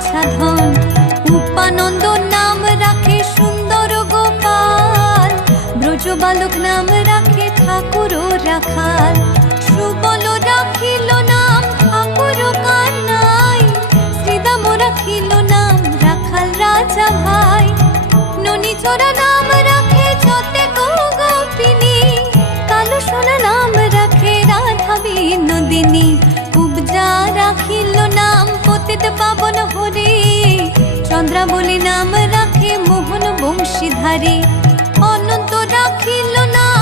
বাছা ধন। উপানন্দ নাম রাখে সুন্দর গোপাল, ব্রজ বালক নাম রাখে ঠাকুর রাখাল। সুবল রাখিল নাম ঠাকুর কানাই, শ্রীদাম রাখিল নাম রাখাল রাজা ভাই। ননী চোরা নাম রাখে যতে গোপিনী, কালো সোনা নাম রাখে রাধা বিনোদিনী। কুবজা রাখিল নাম পতিত পাবন হরি, চন্দ্রাবলী নাম রাখে মোহন বংশীধারী। অনন্ত রাখিল নাম